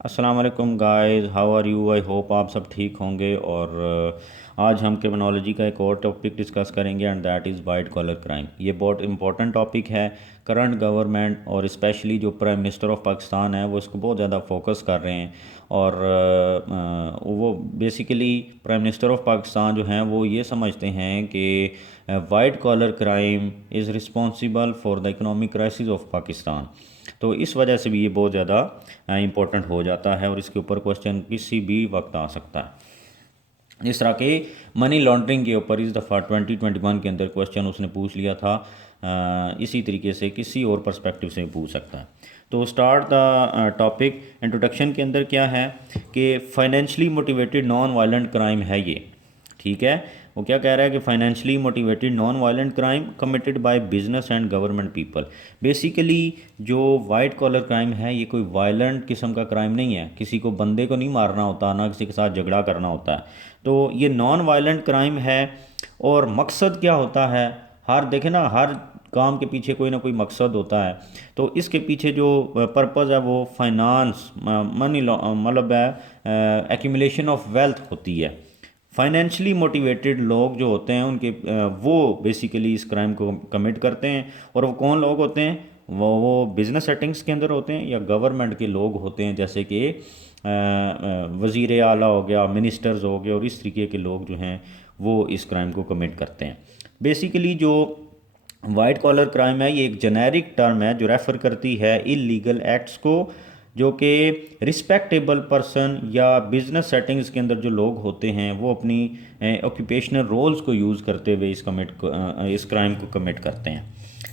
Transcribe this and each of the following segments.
अस्सलाम वालेकुम guys, how are you? I hope आप सब ठीक होंगे। और आज हम क्रिमिनोलॉजी का एक और टॉपिक डिस्कस करेंगे and that is white collar crime. ये बहुत इंपॉर्टेंट टॉपिक है। करंट गवर्नमेंट और स्पेशली जो प्राइम मिनिस्टर ऑफ पाकिस्तान है वो इसको बहुत ज़्यादा फोकस कर रहे हैं। और वो basically prime minister of Pakistan जो हैं वो ये समझते हैं कि white collar crime is responsible for the economic crisis of Pakistan. तो इस वजह से भी ये बहुत ज़्यादा इम्पोर्टेंट हो जाता है और इसके ऊपर क्वेश्चन किसी भी वक्त आ सकता है। जिस तरह के मनी लॉन्ड्रिंग के ऊपर इस दफ़ा 2021 के अंदर क्वेश्चन उसने पूछ लिया था, इसी तरीके से किसी और पर्सपेक्टिव से पूछ सकता है। तो स्टार्ट द टॉपिक। इंट्रोडक्शन के अंदर क्या है कि financially motivated non violent crime है ये, ठीक है। वो क्या कह रहा है कि financially motivated non violent crime committed by business and government people. Basically जो वाइट कॉलर क्राइम है ये कोई वायलेंट किस्म का क्राइम नहीं है, किसी को बंदे को नहीं मारना होता, ना किसी के साथ झगड़ा करना होता है। तो ये नॉन वायलेंट क्राइम है। और मकसद क्या होता है, हर देखे ना, हर काम के पीछे कोई ना कोई मकसद होता है। तो इसके पीछे जो पर्पज़ है वो फाइनेंस मनी मतलब है एक्यूमुलेशन ऑफ वेल्थ होती है। फाइनेंशियली मोटिवेटेड लोग जो होते हैं उनके वो बेसिकली इस क्राइम को कमिट करते हैं। और वो कौन लोग होते हैं? वो बिज़नेस सेटिंग्स के अंदर होते हैं या गवर्नमेंट के लोग होते हैं, जैसे कि वज़ीर आला हो गया, मिनिस्टर्स हो गए, और इस तरीके के लोग जो हैं वो इस क्राइम को कमिट करते हैं। बेसिकली जो वाइट कॉलर क्राइम है ये एक जेनेरिक टर्म है जो रेफ़र करती है इलीगल एक्ट्स को, जो कि रिस्पेक्टेबल पर्सन या बिजनेस सेटिंग्स के अंदर जो लोग होते हैं वो अपनी ऑक्यूपेशनल रोल्स को यूज़ करते हुए इस क्राइम को कमिट करते हैं।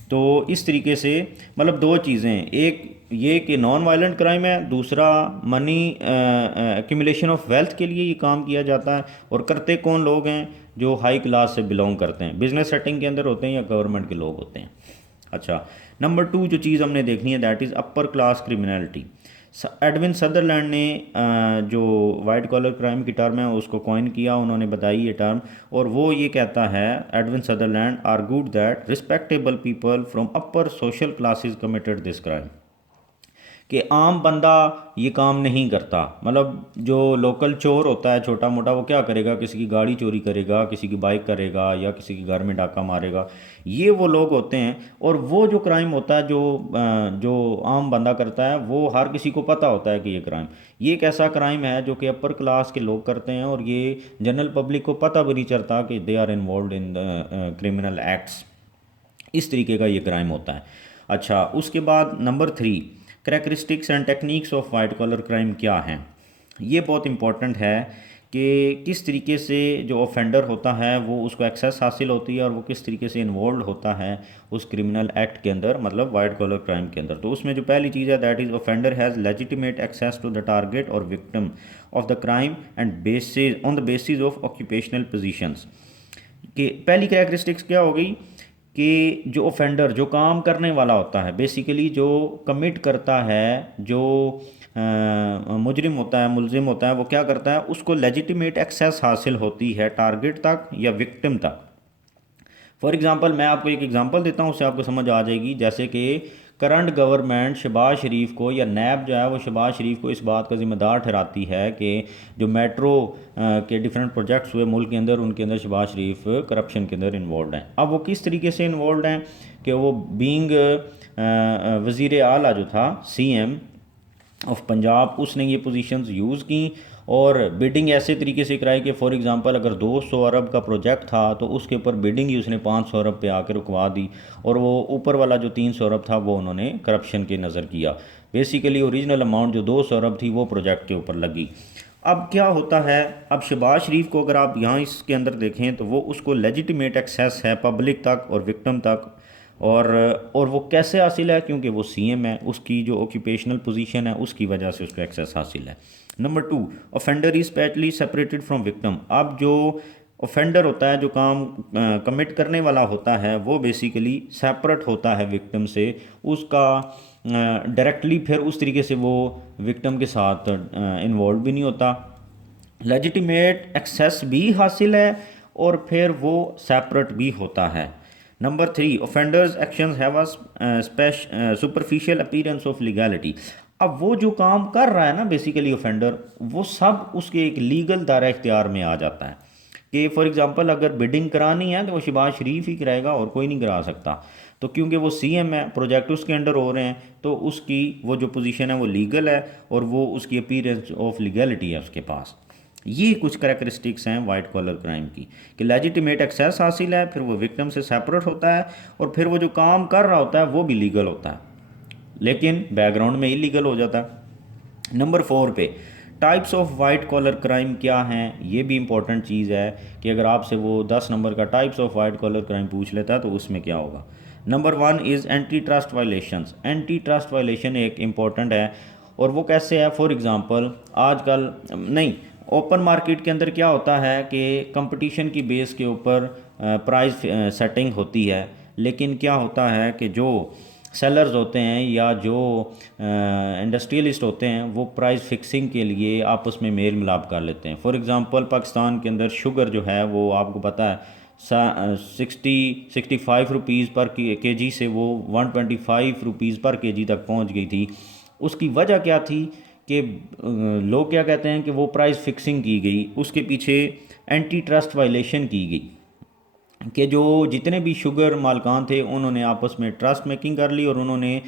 तो इस तरीके से मतलब दो चीज़ें, एक ये कि नॉन वायलेंट क्राइम है, दूसरा मनी एक्यूमुलेशन ऑफ वेल्थ के लिए ये काम किया जाता है। और करते कौन लोग हैं? जो हाई क्लास से बिलोंग करते हैं, बिजनेस सेटिंग के अंदर होते हैं या गवर्नमेंट के लोग होते हैं। अच्छा, नंबर 2 जो चीज़ हमने देखनी है that is upper class criminality. Edwin Sutherland ने जो वाइट कॉलर क्राइम की टर्म है उसको कॉइन किया, उन्होंने बताई ये टर्म। और वो ये कहता है, Edwin Sutherland argued that respectable people from upper social classes committed this crime. कि आम बंदा ये काम नहीं करता, मतलब जो लोकल चोर होता है छोटा मोटा, वो क्या करेगा? किसी की गाड़ी चोरी करेगा, किसी की बाइक करेगा, या किसी के घर में डाका मारेगा। ये वो लोग होते हैं। और वो जो क्राइम होता है जो आम बंदा करता है वो हर किसी को पता होता है कि ये एक ऐसा क्राइम है जो कि अपर क्लास के लोग करते हैं, और ये जनरल पब्लिक को पता भी नहीं चलता कि they are involve in the criminal acts. इस तरीके का ये क्राइम होता है। अच्छा, उसके बाद number 3, characteristics and techniques of white collar crime क्या हैं। ये बहुत इंपॉर्टेंट है कि किस तरीके से जो ऑफेंडर होता है वो उसको एक्सेस हासिल होती है और वो किस तरीके से इन्वॉल्व होता है उस क्रिमिनल एक्ट के अंदर, मतलब वाइट कॉलर क्राइम के अंदर। तो उसमें जो पहली चीज़ है that is offender has legitimate access to the target और victim of the crime and basis on the basis of occupational positions. कि पहली कैरेक्टरिस्टिक्स क्या हो गई कि जो ऑफेंडर, जो काम करने वाला होता है, बेसिकली जो कमिट करता है, जो मुजरिम होता है, मुलजिम होता है, वो क्या करता है? उसको लेजिटिमेट एक्सेस हासिल होती है टारगेट तक या विक्टिम तक। फॉर एग्ज़ाम्पल मैं आपको एक एग्ज़ाम्पल देता हूँ, उससे आपको समझ आ जाएगी। जैसे कि करंट गवर्नमेंट शहबाज शरीफ को, या नैब जो है वो शहबाज शरीफ को इस बात का ज़िम्मेदार ठहराती है कि जो मेट्रो के डिफरेंट प्रोजेक्ट्स हुए मुल्क के अंदर, उनके अंदर शहबाज शरीफ करप्शन के अंदर इन्वॉल्व हैं। अब वो किस तरीके से इन्वॉल्व हैं कि वो बीइंग वज़ीर आला जो था, सीएम ऑफ पंजाब, उसने ये पोजीशंस यूज़ की और बिडिंग ऐसे तरीके से कराई कि फॉर एग्जांपल अगर 200 अरब का प्रोजेक्ट था तो उसके ऊपर बिडिंग ही उसने 500 अरब पे आकर रुकवा दी, और वो ऊपर वाला जो 300 अरब था वो उन्होंने करप्शन के नज़र किया। बेसिकली ओरिजिनल अमाउंट जो 200 अरब थी वो प्रोजेक्ट के ऊपर लगी। अब क्या होता है, अब शहबाज शरीफ को अगर आप यहाँ इसके अंदर देखें तो वो उसको लेजिटिमेट एक्सेस है पब्लिक तक और विक्टिम तक। और वो कैसे हासिल है? क्योंकि वो सीएम है, उसकी जो ऑक्यूपेशनल पोजीशन है उसकी वजह से उसको एक्सेस हासिल है। Number 2, offender is specially separated from victim. अब जो ऑफेंडर होता है, जो काम कमिट करने वाला होता है, वो बेसिकली सेपरेट होता है विक्टिम से। उसका डायरेक्टली फिर उस तरीके से वो विक्टिम के साथ इन्वॉल्व भी नहीं होता, लेजिटिमेट एक्सेस भी हासिल है, और फिर वो सेपरेट भी होता है। Number 3, offenders actions have a superficial appearance of legality. अब वो जो काम कर रहा है ना बेसिकली ऑफेंडर, वो सब उसके एक लीगल दायरा इख्तियार में आ जाता है। कि फॉर एग्जांपल अगर बिडिंग करानी है तो वो शहबाज शरीफ ही कराएगा और कोई नहीं करा सकता। तो क्योंकि वो सीएम है, प्रोजेक्ट उसके अंडर हो रहे हैं, तो उसकी वो जो पोजीशन है वो लीगल है और वो उसकी अपीयरेंस ऑफ लीगैलिटी है उसके पास। ये कुछ करेक्टरिस्टिक्स हैं वाइट कॉलर क्राइम की कि लेजिटिमेट एक्सेस हासिल है, फिर वो विक्टिम से सेपरेट होता है, और फिर वो जो काम कर रहा होता है वो भी लीगल होता है लेकिन बैकग्राउंड में इलीगल हो जाता है। नंबर 4 पे types of white collar crime क्या हैं, ये भी इंपॉर्टेंट चीज़ है कि अगर आपसे वो 10 नंबर का types of white collar crime पूछ लेता है तो उसमें क्या होगा। Number 1 is antitrust violations. Antitrust violation एक इम्पॉर्टेंट है, और वो कैसे है। फॉर एग्ज़ाम्पल आजकल नहीं, ओपन मार्केट के अंदर क्या होता है कि कंपटीशन की बेस के ऊपर प्राइस सेटिंग होती है, लेकिन क्या होता है कि जो सेलर्स होते हैं या जो इंडस्ट्रियलिस्ट होते हैं वो प्राइस फिक्सिंग के लिए आपस में मेल मिलाप कर लेते हैं। फॉर एग्ज़ाम्पल पाकिस्तान के अंदर शुगर जो है वो आपको पता है 65 रुपीज़ पर के जी से वो 125 रुपीज़ पर के जी तक पहुंच गई थी। उसकी वजह क्या थी कि लोग क्या कहते हैं कि वो प्राइस फिक्सिंग की गई, उसके पीछे एंटी ट्रस्ट वायलेशन की गई कि जो जितने भी शुगर मालकान थे उन्होंने आपस में ट्रस्ट मेकिंग कर ली और उन्होंने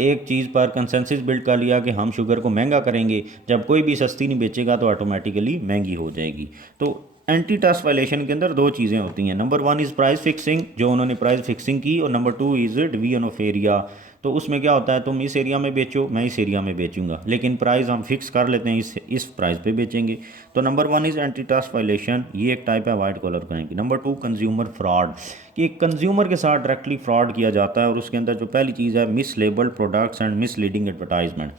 एक चीज़ पर कंसेंसस बिल्ड कर लिया कि हम शुगर को महंगा करेंगे, जब कोई भी सस्ती नहीं बेचेगा तो ऑटोमेटिकली महंगी हो जाएगी। तो एंटी ट्रस्ट वायलेशन के अंदर दो चीज़ें होती हैं। नंबर 1 इज़ प्राइस फिक्सिंग, जो उन्होंने प्राइस फिक्सिंग की, और number 2 is division of area. तो उसमें क्या होता है, तुम इस एरिया में बेचो, मैं इस एरिया में बेचूंगा, लेकिन प्राइस हम फिक्स कर लेते हैं, इस प्राइस पे बेचेंगे। तो number 1 is antitrust violation, ये एक टाइप है वाइट कॉलर क्राइम की। नंबर 2 कंज्यूमर फ्रॉड, कि कंज्यूमर के साथ डायरेक्टली फ्रॉड किया जाता है, और उसके अंदर जो पहली चीज़ है miss labelled products and misleading advertisement.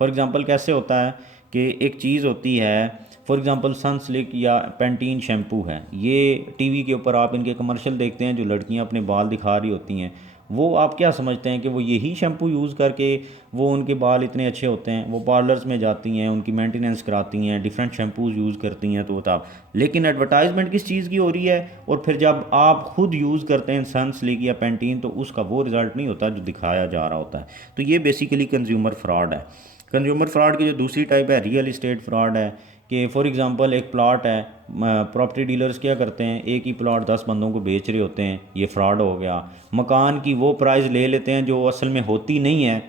For example कैसे होता है कि एक चीज़ होती है, फॉर एग्जांपल सनसिल्क या पेंटीन शैम्पू है, ये टीवी के ऊपर आप इनके कमर्शियल देखते हैं, जो लड़कियां अपने बाल दिखा रही होती हैं, वो आप क्या समझते हैं कि वो यही शैम्पू यूज़ करके वो उनके बाल इतने अच्छे होते हैं। वो पार्लर्स में जाती हैं, उनकी मेंटेनेंस कराती हैं, डिफरेंट शैम्पूज़ यूज़ करती हैं, तो आप, लेकिन एडवर्टाइजमेंट किस चीज़ की हो रही है, और फिर जब आप खुद यूज़ करते हैं सनसिल्क या पेंटीन तो उसका वो रिज़ल्ट नहीं होता जो दिखाया जा रहा होता है। तो ये बेसिकली कंज्यूमर फ्रॉड है। कंज्यूमर फ्रॉड की जो दूसरी टाइप है रियल इस्टेट फ्रॉड है, कि फॉर एग्जांपल एक प्लॉट है, प्रॉपर्टी डीलर्स क्या करते हैं, एक ही प्लॉट 10 बंदों को बेच रहे होते हैं, ये फ्रॉड हो गया। मकान की वो प्राइस ले लेते हैं जो असल में होती नहीं है,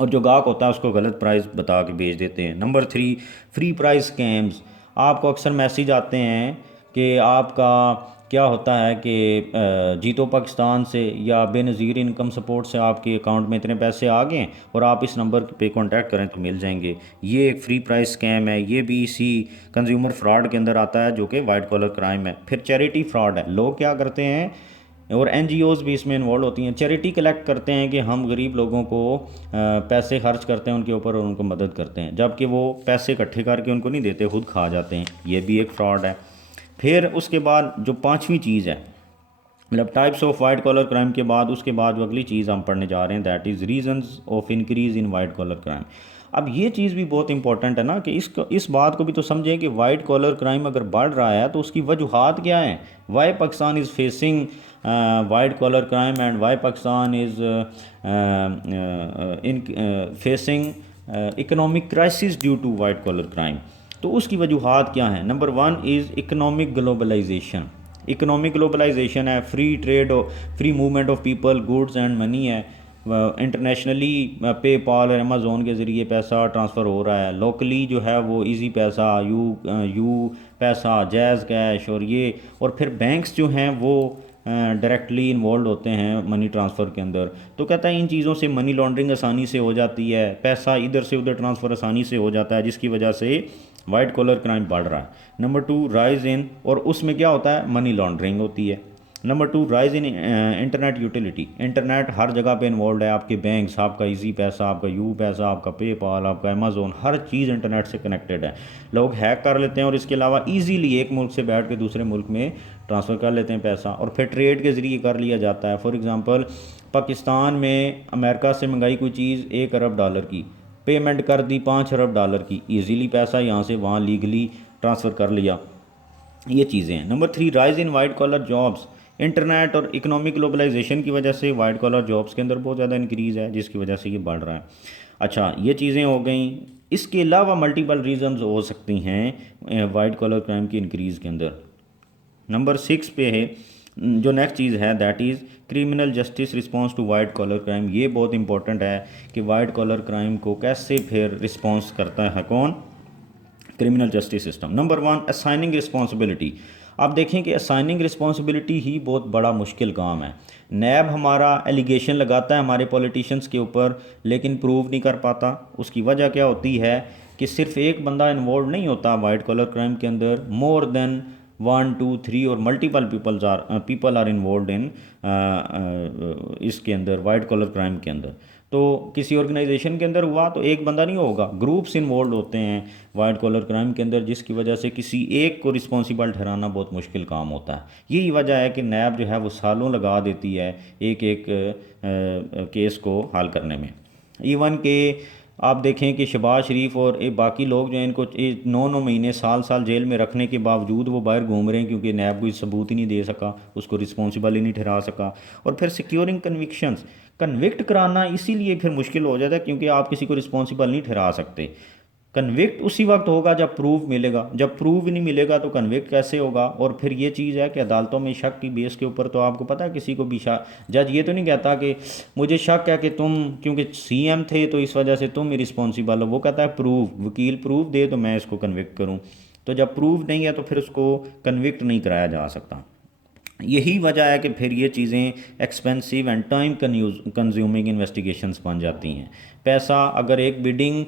और जो गाहक होता है उसको गलत प्राइस बता के बेच देते हैं। Number 3 free price scams. आपको अक्सर मैसेज आते हैं कि आपका क्या होता है कि जीतो पाकिस्तान से या बेनज़ीर इनकम सपोर्ट से आपके अकाउंट में इतने पैसे आ गए और आप इस नंबर पे कांटेक्ट करें तो मिल जाएंगे। ये एक फ्री प्राइस स्कैम है, ये भी इसी कंज्यूमर फ्रॉड के अंदर आता है जो कि वाइट कॉलर क्राइम है। फिर चैरिटी फ्रॉड है, लोग क्या करते हैं, और एनजीओज़ भी इसमें इन्वॉल्व होती हैं, चैरिटी कलेक्ट करते हैं कि हम गरीब लोगों को पैसे खर्च करते हैं उनके ऊपर और उनको मदद करते हैं, जबकि वो पैसे इकट्ठे करके उनको नहीं देते, खुद खा जाते हैं। ये भी एक फ्रॉड है। फिर उसके बाद जो पांचवी चीज़ है, मतलब types of white collar crime के बाद उसके बाद जो अगली चीज़ हम पढ़ने जा रहे हैं, that is reasons of increase in white collar crime. अब ये चीज़ भी बहुत इंपॉर्टेंट है ना कि इस बात को भी तो समझें कि वाइट कॉलर क्राइम अगर बढ़ रहा है तो उसकी वजूहात क्या हैं। Why Pakistan is facing white collar crime and why Pakistan is in facing economic crisis due to white collar crime. तो उसकी वजूहात क्या हैं। Number 1 is economic globalisation. Economic globalisation है, free trade, free movement of people, goods and money है। Internationally PayPal और Amazon के ज़रिए पैसा ट्रांसफ़र हो रहा है। लोकली जो है वो इजी पैसा, यू पैसा, जैज़ कैश, और ये, और फिर बैंक्स जो हैं वो डायरेक्टली इन्वॉल्व होते हैं मनी ट्रांसफ़र के अंदर। तो कहता है इन चीज़ों से मनी लॉन्ड्रिंग आसानी से हो जाती है, पैसा इधर से उधर ट्रांसफ़र आसानी से हो जाता है, जिसकी वजह से वाइट कॉलर क्राइम बढ़ रहा है। नंबर 2 राइज इन, और उसमें क्या होता है, मनी लॉन्ड्रिंग होती है। Number 2 rise in internet utility. Internet हर जगह पे इन्वॉल्व है, आपके बैंक्स, आपका इजी पैसा, आपका यू पैसा, आपका पेपाल, आपका अमेज़ोन, हर चीज़ इंटरनेट से कनेक्टेड है। लोग हैक कर लेते हैं और इसके अलावा ईजीली एक मुल्क से बैठ के दूसरे मुल्क में ट्रांसफ़र कर लेते हैं पैसा, और फिर ट्रेड के ज़रिए कर लिया जाता है। फॉर एग्ज़ाम्पल पाकिस्तान में अमेरिका से मंगाई कोई चीज़ $1 अरब की, पेमेंट कर दी $5 अरब की, ईजीली पैसा यहाँ से वहाँ लीगली ट्रांसफ़र कर लिया। ये चीज़ें हैं। Number 3 rise in white collar jobs. Internet और इकोनॉमिक ग्लोबलाइजेशन की वजह से वाइट कॉलर जॉब्स के अंदर बहुत ज़्यादा इंक्रीज़ है, जिसकी वजह से ये बढ़ रहा है। अच्छा, ये चीज़ें हो गई। इसके अलावा मल्टीपल रीजंस हो सकती हैं वाइट कॉलर क्राइम की इंक्रीज़ के अंदर। नंबर 6 पे है जो नेक्स्ट चीज़ है that is criminal justice response to white collar crime. ये बहुत इंपॉर्टेंट है कि वाइट कॉलर क्राइम को कैसे फिर रिस्पांस करता है कौन, criminal justice system. Number 1 assigning responsibility. आप देखें कि असाइनिंग रिस्पॉन्सिबिलिटी ही बहुत बड़ा मुश्किल काम है। नैब हमारा एलिगेशन लगाता है हमारे पॉलिटिशियंस के ऊपर, लेकिन प्रूव नहीं कर पाता। उसकी वजह क्या होती है कि सिर्फ एक बंदा इन्वॉल्व नहीं होता वाइट कॉलर क्राइम के अंदर, मोर देन 1 2 3 और multiple people are involve in इसके अंदर वाइट कॉलर क्राइम के अंदर। तो किसी ऑर्गेनाइजेशन के अंदर हुआ तो एक बंदा नहीं होगा, ग्रुप्स इन्वॉल्व होते हैं वाइट कॉलर क्राइम के अंदर, जिसकी वजह से किसी एक को रिस्पॉन्सिबल ठहराना बहुत मुश्किल काम होता है। यही वजह है कि नैब जो है वो सालों लगा देती है एक एक केस को हल करने में। इवन के आप देखें कि शहबाज शरीफ और बाकी लोग जो हैं इनको 9 महीने साल साल जेल में रखने के बावजूद वो बाहर घूम रहे हैं, क्योंकि नैब कोई सबूत ही नहीं दे सका, उसको रिस्पॉन्सिबल ही नहीं ठहरा सका। और फिर सिक्योरिंग कन्विक्शंस, कन्विक्ट कराना इसीलिए फिर मुश्किल हो जाता है क्योंकि आप किसी को रिस्पॉन्सिबल नहीं ठहरा सकते। कन्विक्ट उसी वक्त होगा जब प्रूफ मिलेगा, जब प्रूफ नहीं मिलेगा तो कन्विक्ट कैसे होगा। और फिर ये चीज़ है कि अदालतों में शक की बेस के ऊपर तो आपको पता है किसी को भी जज ये तो नहीं कहता कि मुझे शक है कि तुम क्योंकि सीएम थे तो इस वजह से तुम ही रिस्पॉन्सिबल हो। वो कहता है प्रूफ, वकील प्रूफ दे तो मैं इसको कन्विक्ट करूँ। तो जब प्रूफ नहीं है तो फिर उसको कन्विक्ट नहीं कराया जा सकता। यही वजह है कि फिर ये चीज़ें expensive and time consuming investigations बन जाती हैं। पैसा अगर एक बिडिंग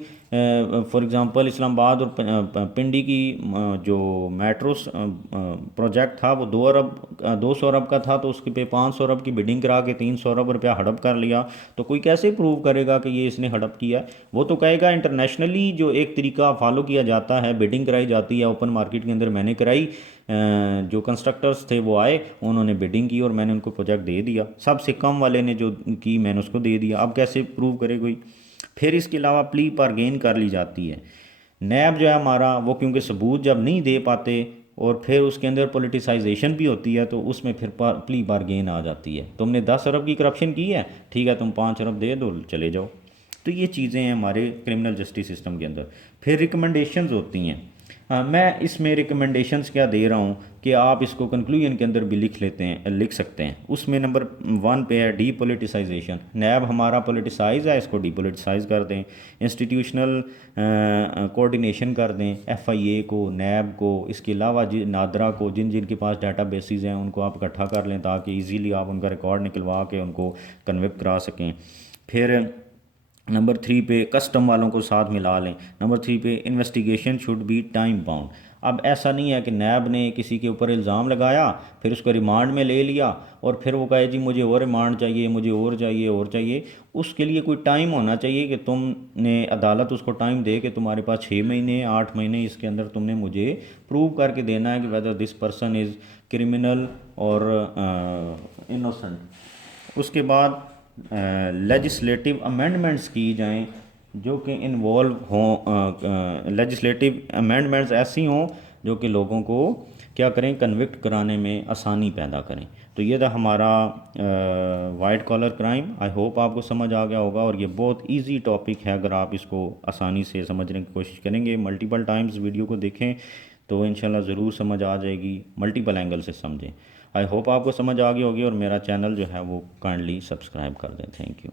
फॉर एग्ज़ाम्पल इस्लामाबाद और पिंडी की जो मेट्रो प्रोजेक्ट था वो 200 अरब का था, तो उसके पे 500 अरब की बिडिंग करा के 300 अरब रुपया हड़प कर लिया। तो कोई कैसे प्रूव करेगा कि ये इसने हड़प किया है? वो तो कहेगा इंटरनेशनली जो एक तरीका फॉलो किया जाता है, बिडिंग कराई जाती है ओपन मार्केट के अंदर, मैंने कराई, जो कंस्ट्रक्टर्स थे वो आए, उन्होंने बिडिंग की और मैंने उनको प्रोजेक्ट दे दिया, सबसे कम वाले ने जो की मैंने उसको दे दिया। अब कैसे प्रूव करे कोई? फिर इसके अलावा प्ली बारगेन कर ली जाती है। नैब जो है हमारा वो क्योंकि सबूत जब नहीं दे पाते और फिर उसके अंदर पॉलिटिसाइजेशन भी होती है तो उसमें फिर प्ली बारगेन आ जाती है। तुमने 10 अरब की करप्शन की है, ठीक है तुम 5 अरब दे दो, चले जाओ। तो ये चीज़ें हैं हमारे क्रिमिनल जस्टिस सिस्टम के अंदर। फिर रिकमेंडेशंस होती हैं। मैं इसमें रिकमेंडेशंस क्या दे रहा हूँ कि आप इसको कंक्लूजन के अंदर भी लिख सकते हैं। उसमें नंबर 1 पे है डीपोलिटिसाइजेशन। नैब हमारा पोलिटिसाइज है, इसको डीपोलिटिसाइज कर दें। इंस्टीट्यूशनल कोऑर्डिनेशन कर दें, एफआईए को, नैब को, इसके अलावा नादरा को, जिन जिनके पास डाटा बेसिस हैं उनको आप इकट्ठा कर लें ताकि ईज़िली आप उनका रिकॉर्ड निकलवा के उनको कन्विक्ट करा सकें। फिर नंबर 3 पे कस्टम वालों को साथ मिला लें। नंबर 3 पे investigation should be time bound. अब ऐसा नहीं है कि नैब ने किसी के ऊपर इल्ज़ाम लगाया फिर उसको रिमांड में ले लिया और फिर वो कहे जी मुझे और रिमांड चाहिए, मुझे और चाहिए और चाहिए। उसके लिए कोई टाइम होना चाहिए कि तुमने अदालत उसको टाइम दे कि तुम्हारे पास 6 महीने 8 महीने इसके अंदर तुमने मुझे प्रूव करके देना है कि whether this person is criminal और इनोसेंट। उसके बाद लेजिस्लेटिव अमेंडमेंट्स की जाएं जो कि इन्वॉल्व हों। लेजिस्लेटिव अमेंडमेंट्स ऐसी हों जो कि लोगों को क्या करें, कन्विक्ट कराने में आसानी पैदा करें। तो ये था हमारा white collar crime. I hope आपको समझ आ गया होगा और ये बहुत इजी टॉपिक है। अगर आप इसको आसानी से समझने की कोशिश करेंगे, मल्टीपल टाइम्स वीडियो को देखें तो इंशाल्लाह ज़रूर समझ आ जाएगी, मल्टीपल एंगल से समझें। आई होप आपको समझ आ गई होगी और मेरा चैनल जो है वो काइंडली सब्सक्राइब कर दें। Thank you.